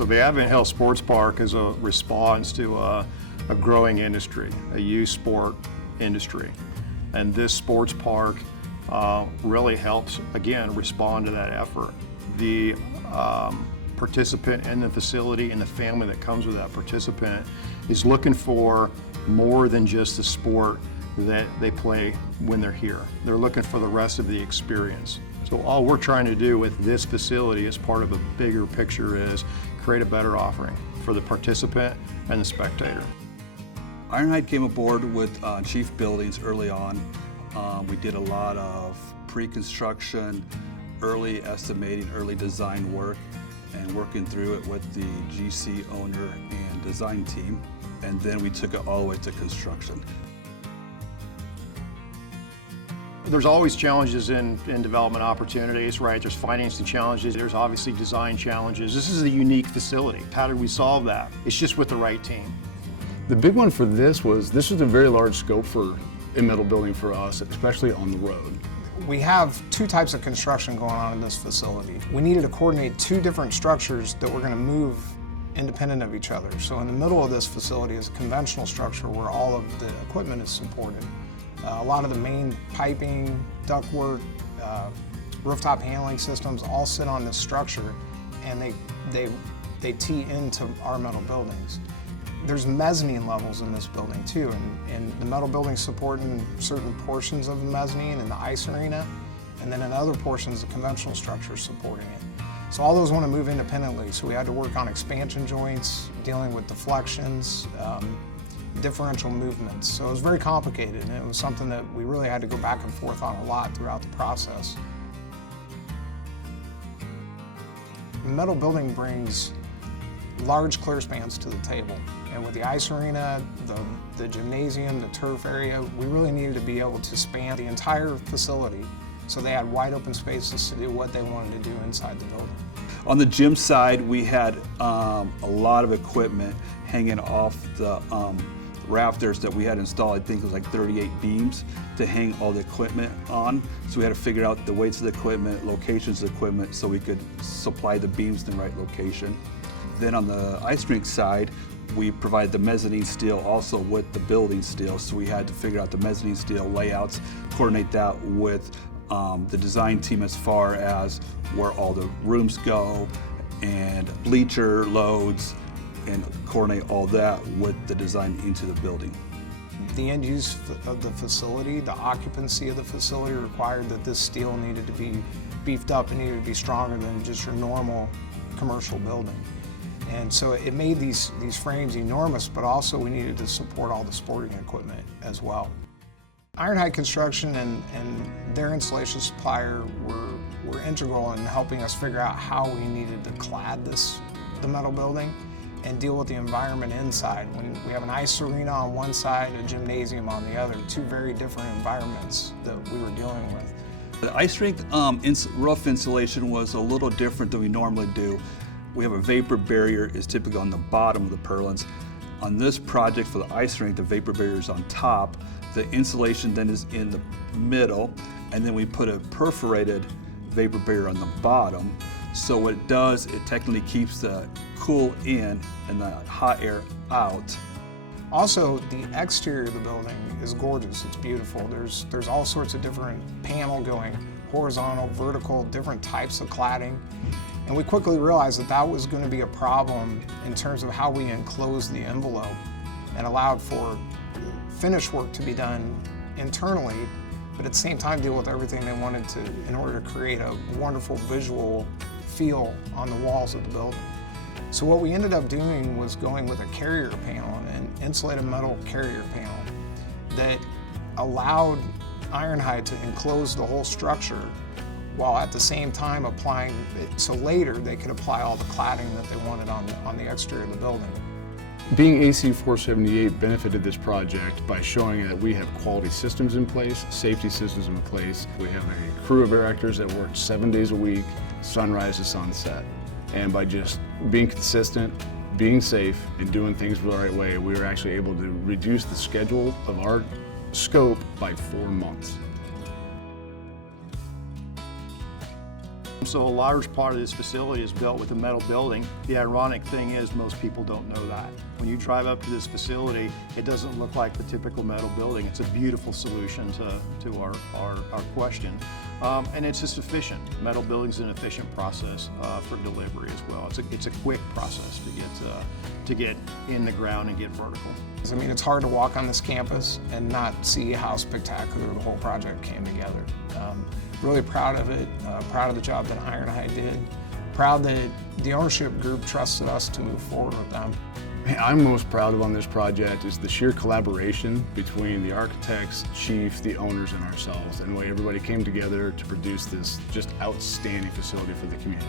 So the AdventHealth Sports Park is a response to a growing industry, a youth sport industry. And this sports park really helps, again, respond to that effort. The participant in the facility and the family that comes with that participant is looking for more than just the sport that they play when they're here. They're looking for the rest of the experience. So all we're trying to do with this facility as part of a bigger picture is create a better offering for the participant and the spectator. Ironhide came aboard with Chief Buildings early on. We did a lot of pre-construction, early estimating, early design work, and working through it with the GC owner and design team. And then we took it all the way to construction. There's always challenges in development opportunities, right? There's financing challenges, there's obviously design challenges. This is a unique facility. How did we solve that? It's just with the right team. The big one for this was a very large scope for a metal building for us, especially on the road. We have two types of construction going on in this facility. We needed to coordinate two different structures that were going to move independent of each other. So in the middle of this facility is a conventional structure where all of the equipment is supported. A lot of the main piping, ductwork, rooftop handling systems all sit on this structure, and they tee into our metal buildings. There's mezzanine levels in this building too, and the metal building's supporting certain portions of the mezzanine and the ice arena, and then in other portions the conventional structure is supporting it. So all those want to move independently, so we had to work on expansion joints, dealing with deflections, differential movements. So it was very complicated, and it was something that we really had to go back and forth on a lot throughout the process. The metal building brings large clear spans to the table. And with the ice arena, the gymnasium, the turf area, we really needed to be able to span the entire facility so they had wide open spaces to do what they wanted to do inside the building. On the gym side, we had a lot of equipment hanging off the rafters that we had installed. I think it was like 38 beams to hang all the equipment on. So we had to figure out the weights of the equipment, locations of the equipment, so we could supply the beams in the right location. Then on the ice rink side, we provided the mezzanine steel also with the building steel. So we had to figure out the mezzanine steel layouts, coordinate that with the design team as far as where all the rooms go and bleacher loads, and coordinate all that with the design into the building. The end use of the facility, the occupancy of the facility required that this steel needed to be beefed up and needed to be stronger than just your normal commercial building. And so it made these frames enormous, but also we needed to support all the sporting equipment as well. Ironhide Construction and their insulation supplier were integral in helping us figure out how we needed to clad the metal building and deal with the environment inside. When we have an ice arena on one side, a gymnasium on the other, two very different environments that we were dealing with. The ice rink roof insulation was a little different than we normally do. We have a vapor barrier is typically on the bottom of the purlins. On this project for the ice rink, the vapor barrier is on top. The insulation then is in the middle, and then we put a perforated vapor barrier on the bottom. So what it does, it technically keeps the cool in and the hot air out. Also, the exterior of the building is gorgeous. It's beautiful. There's all sorts of different panel going, horizontal, vertical, different types of cladding. And we quickly realized that that was going to be a problem in terms of how we enclosed the envelope and allowed for finish work to be done internally, but at the same time deal with everything they wanted to in order to create a wonderful visual feel on the walls of the building. So what we ended up doing was going with a carrier panel, an insulated metal carrier panel that allowed Ironhide to enclose the whole structure while at the same time applying it, so later they could apply all the cladding that they wanted on the exterior of the building. Being AC 478 benefited this project by showing that we have quality systems in place, safety systems in place. We have a crew of air actors that work 7 days a week, sunrise to sunset. And by just being consistent, being safe, and doing things the right way, we were actually able to reduce the schedule of our scope by 4 months. So a large part of this facility is built with a metal building. The ironic thing is most people don't know that. When you drive up to this facility, it doesn't look like the typical metal building. It's a beautiful solution to our question. And it's just efficient. Metal building is an efficient process for delivery as well. It's a quick process to get in the ground and get vertical. I mean, it's hard to walk on this campus and not see how spectacular the whole project came together. Really proud of it, proud of the job that Ironhide did, proud that the ownership group trusted us to move forward with them. I'm most proud of on this project is the sheer collaboration between the architects, chief, the owners, and ourselves, and the way everybody came together to produce this just outstanding facility for the community.